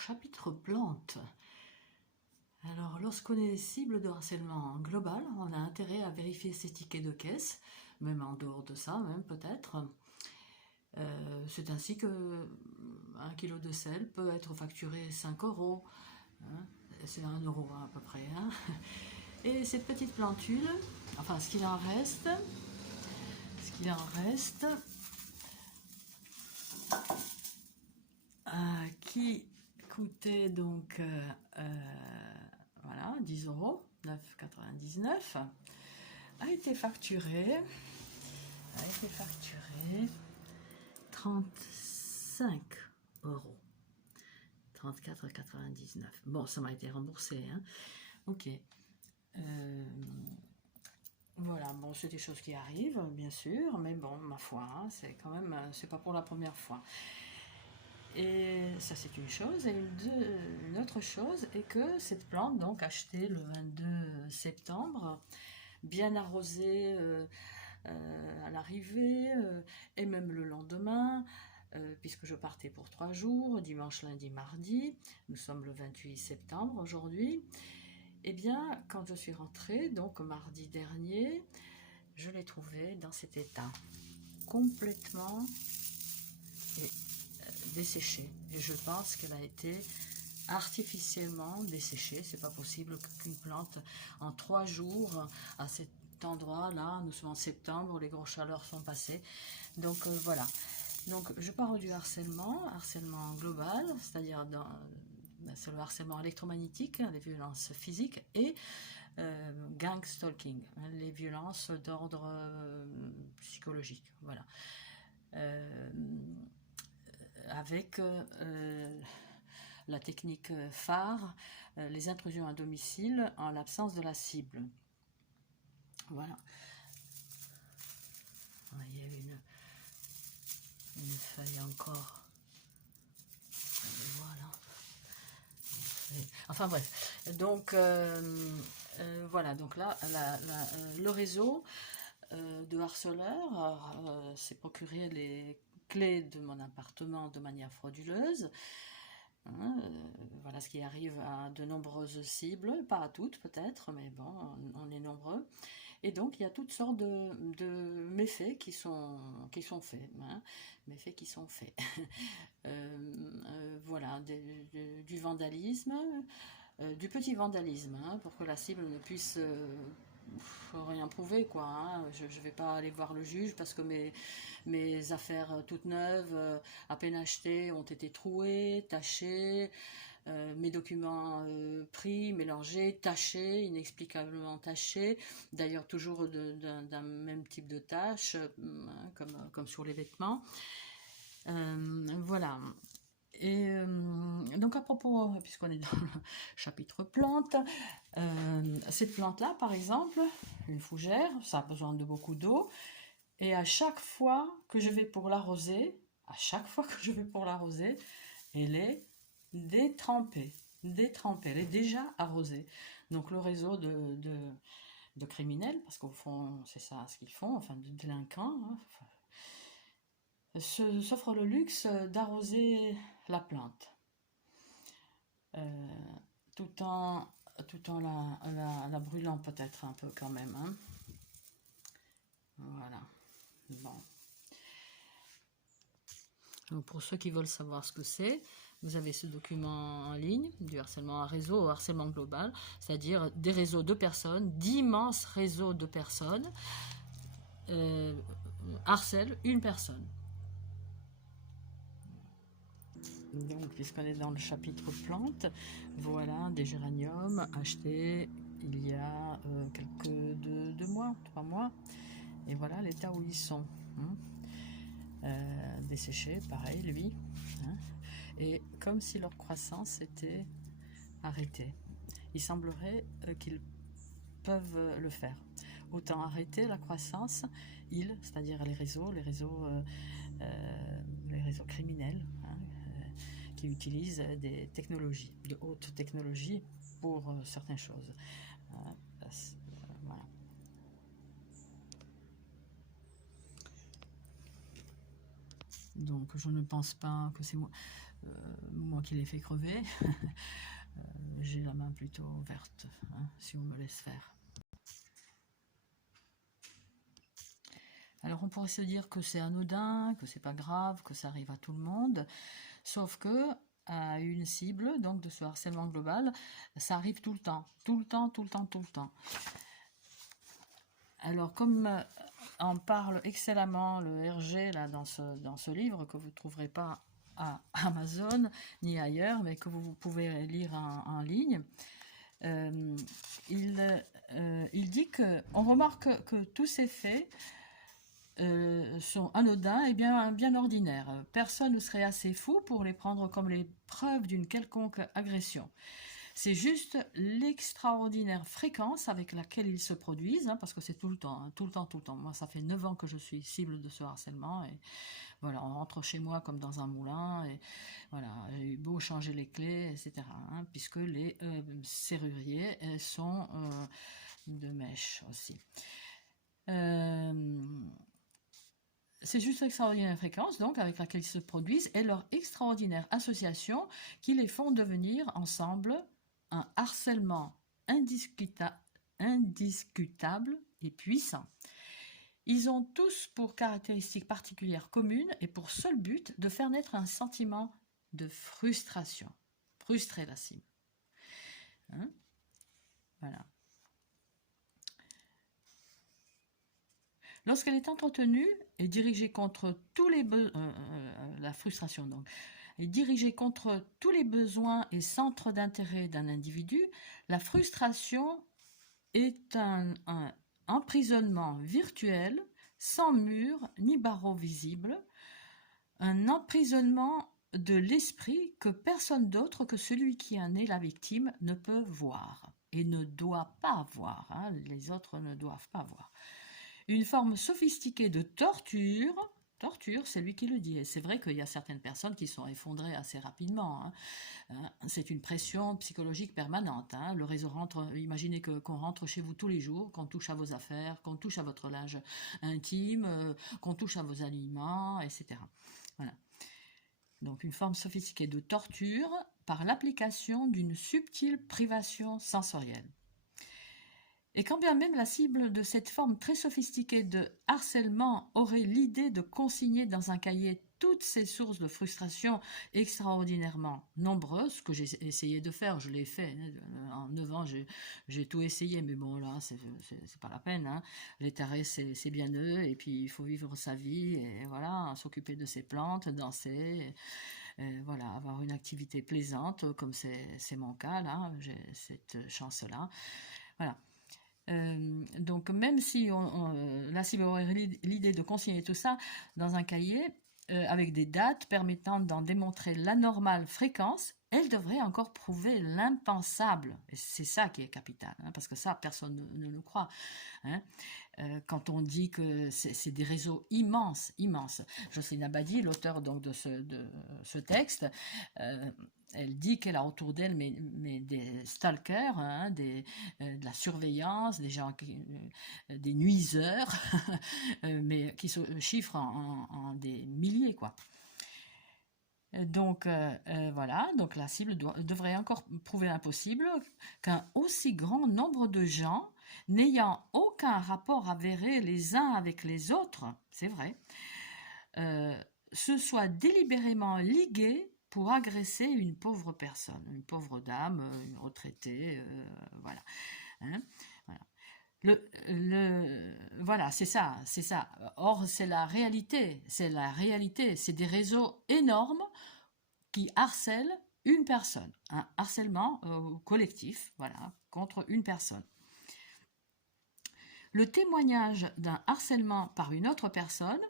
chapitre plantes. Alors, lorsqu'on est cible de harcèlement global, on a intérêt à vérifier ses tickets de caisse, même en dehors de ça, même peut-être. C'est ainsi que 1 kilo de sel peut être facturé 5 €. Hein, c'est 1 € à peu près. Hein. Et cette petite plantule, enfin ce qu'il en reste, qui coûtait donc voilà, 10 €, 9,99, a été facturé 35 €, 34,99. Bon, ça m'a été remboursé, hein. Ok. Voilà, bon, c'est des choses qui arrivent, bien sûr, mais bon, ma foi, hein, c'est quand même, c'est pas pour la première fois. Et ça, c'est une chose. Et une autre chose est que cette plante, donc achetée le 22 septembre, bien arrosée à l'arrivée, et même le lendemain, puisque je partais pour 3 jours, dimanche, lundi, mardi, nous sommes le 28 septembre aujourd'hui. Eh bien, quand je suis rentrée, donc mardi dernier, je l'ai trouvée dans cet état, complètement desséchée. Et je pense qu'elle a été artificiellement desséchée. C'est pas possible qu'une plante en 3 jours à cet endroit-là, nous sommes en septembre, les grosses chaleurs sont passées. Donc voilà. Donc je parle du harcèlement global, c'est-à-dire c'est le harcèlement électromagnétique, les violences physiques, et gang stalking, les violences d'ordre psychologique. Voilà. Avec la technique phare, les intrusions à domicile en l'absence de la cible. Voilà. Il y a une feuille encore. Voilà. Enfin bref. Donc voilà. Donc là, le réseau de harceleurs s'est procuré les clés de mon appartement de manière frauduleuse. Voilà ce qui arrive à de nombreuses cibles, pas à toutes peut-être, mais bon, on est nombreux. Et donc il y a toutes sortes de méfaits qui sont faits, hein, méfaits qui sont faits. Voilà, du vandalisme, du petit vandalisme, hein, pour que la cible ne puisse rien prouver, quoi. Hein. Je ne vais pas aller voir le juge parce que mes affaires toutes neuves, à peine achetées, ont été trouées, tachées. Mes documents pris, mélangés, tachés, inexplicablement tachés, d'ailleurs toujours d'un même type de tache, comme sur les vêtements. Voilà. Et donc à propos, puisqu'on est dans le chapitre plantes, cette plante-là, par exemple, une fougère, ça a besoin de beaucoup d'eau, et à chaque fois que je vais pour l'arroser, elle est détrempée, elle est déjà arrosée. Donc le réseau de criminels, parce qu'au fond c'est ça ce qu'ils font, enfin de délinquants, hein, s'offre le luxe d'arroser la plante, tout en la brûlant peut-être un peu quand même. Hein. Voilà. Bon. Donc pour ceux qui veulent savoir ce que c'est, vous avez ce document en ligne, du harcèlement à réseau au harcèlement global, c'est-à-dire des réseaux de personnes, d'immenses réseaux de personnes, harcèlent une personne. Donc, puisqu'on est dans le chapitre plantes, voilà des géraniums achetés il y a quelques 2 mois, 3 mois, et voilà l'état où ils sont. Desséchés, pareil, lui. Hein, et comme si leur croissance était arrêtée. Il semblerait qu'ils peuvent le faire. Autant arrêter la croissance, c'est-à-dire les réseaux criminels, hein, qui utilisent des technologies, de haute technologie pour certaines choses. Voilà. Donc je ne pense pas que c'est moi. moi qui l'ai fait crever, j'ai la main plutôt verte, hein, si on me laisse faire. Alors on pourrait se dire que c'est anodin, que c'est pas grave, que ça arrive à tout le monde, sauf que à une cible, donc de ce harcèlement global, ça arrive tout le temps, tout le temps, tout le temps, tout le temps. Alors comme en parle excellemment le RG là, dans ce livre, que vous ne trouverez pas à Amazon ni ailleurs, mais que vous pouvez lire en ligne, il dit qu'on remarque que tous ces faits sont anodins et bien ordinaires. Personne ne serait assez fou pour les prendre comme les preuves d'une quelconque agression. C'est juste l'extraordinaire fréquence avec laquelle ils se produisent, hein, parce que c'est tout le temps, hein, tout le temps, tout le temps. Moi, ça fait 9 ans que je suis cible de ce harcèlement, et voilà, on rentre chez moi comme dans un moulin, et voilà, j'ai eu beau changer les clés, etc., hein, puisque les serruriers sont de mèche aussi. C'est juste l'extraordinaire fréquence donc avec laquelle ils se produisent et leur extraordinaire association qui les font devenir ensemble un harcèlement indiscutable et puissant. Ils ont tous pour caractéristique particulière commune et pour seul but de faire naître un sentiment de frustration. Frustrer la cible. Hein? Voilà. Lorsqu'elle est entretenue et dirigée contre tous les la frustration donc, est dirigée contre tous les besoins et centres d'intérêt d'un individu, la frustration est un emprisonnement virtuel, sans mur ni barreaux visibles, un emprisonnement de l'esprit que personne d'autre que celui qui en est la victime ne peut voir et ne doit pas voir, hein, les autres ne doivent pas voir. Une forme sophistiquée de torture, c'est lui qui le dit, et c'est vrai qu'il y a certaines personnes qui sont effondrées assez rapidement, hein. C'est une pression psychologique permanente, hein. Le réseau rentre, imaginez qu'on rentre chez vous tous les jours, qu'on touche à vos affaires, qu'on touche à votre linge intime, qu'on touche à vos aliments, etc. Voilà. Donc une forme sophistiquée de torture par l'application d'une subtile privation sensorielle. Et quand bien même la cible de cette forme très sophistiquée de harcèlement aurait l'idée de consigner dans un cahier toutes ces sources de frustration extraordinairement nombreuses, que j'ai essayé de faire, je l'ai fait, hein, en 9 ans j'ai tout essayé, mais bon là c'est pas la peine, hein. Les tarés c'est bien eux, et puis il faut vivre sa vie, et voilà, s'occuper de ses plantes, danser, voilà, avoir une activité plaisante, comme c'est mon cas là, j'ai cette chance-là, voilà. Donc même si la cible aurait l'idée de consigner tout ça dans un cahier avec des dates permettant d'en démontrer l'anormale fréquence, elle devrait encore prouver l'impensable. Et c'est ça qui est capital, hein, parce que ça, personne ne le croit, hein. Quand on dit que c'est des réseaux immenses, immenses. Jocelyne Abadi, l'auteur donc de ce texte, elle dit qu'elle a autour d'elle mais des stalkers, hein, de la surveillance, des gens, des nuiseurs, mais qui se chiffrent en des milliers, quoi. Donc voilà, donc la cible devrait encore prouver l'impossible qu'un aussi grand nombre de gens n'ayant aucun rapport avéré les uns avec les autres, c'est vrai, se soient délibérément ligués pour agresser une pauvre personne, une pauvre dame, une retraitée, voilà. Hein, voilà. Voilà, c'est ça. Or, c'est la réalité, c'est des réseaux énormes qui harcèlent une personne, un harcèlement collectif, voilà, contre une personne. Le témoignage d'un harcèlement par une autre personne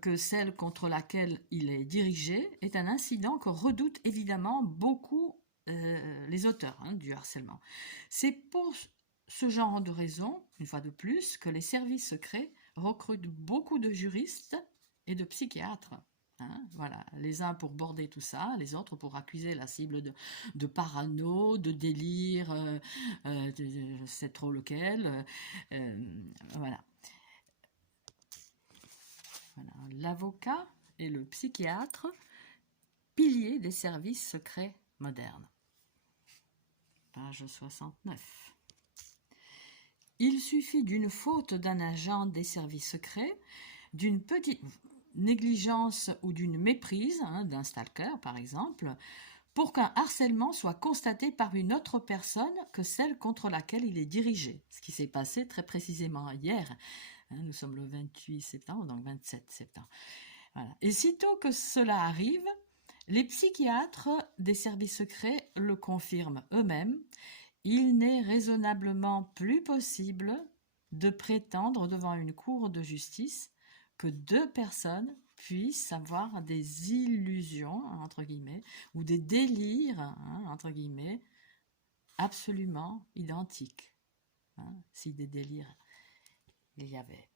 que celle contre laquelle il est dirigé est un incident que redoutent évidemment beaucoup les auteurs, hein, du harcèlement. C'est pour ce genre de raison, une fois de plus, que les services secrets recrutent beaucoup de juristes et de psychiatres. Hein, voilà, les uns pour border tout ça, les autres pour accuser la cible de parano, de délire, je sais trop lequel, voilà. Voilà. L'avocat et le psychiatre piliers des services secrets modernes. Page 69. Il suffit d'une faute d'un agent des services secrets, d'une petite négligence ou d'une méprise, d'un stalker par exemple, pour qu'un harcèlement soit constaté par une autre personne que celle contre laquelle il est dirigé. Ce qui s'est passé très précisément hier. Nous sommes le 28 septembre, donc 27 septembre. Voilà. Et sitôt que cela arrive, les psychiatres des services secrets le confirment eux-mêmes. Il n'est raisonnablement plus possible de prétendre devant une cour de justice que deux personnes puissent avoir des illusions, entre guillemets, ou des délires, entre guillemets, absolument identiques. Si des délires il y avait.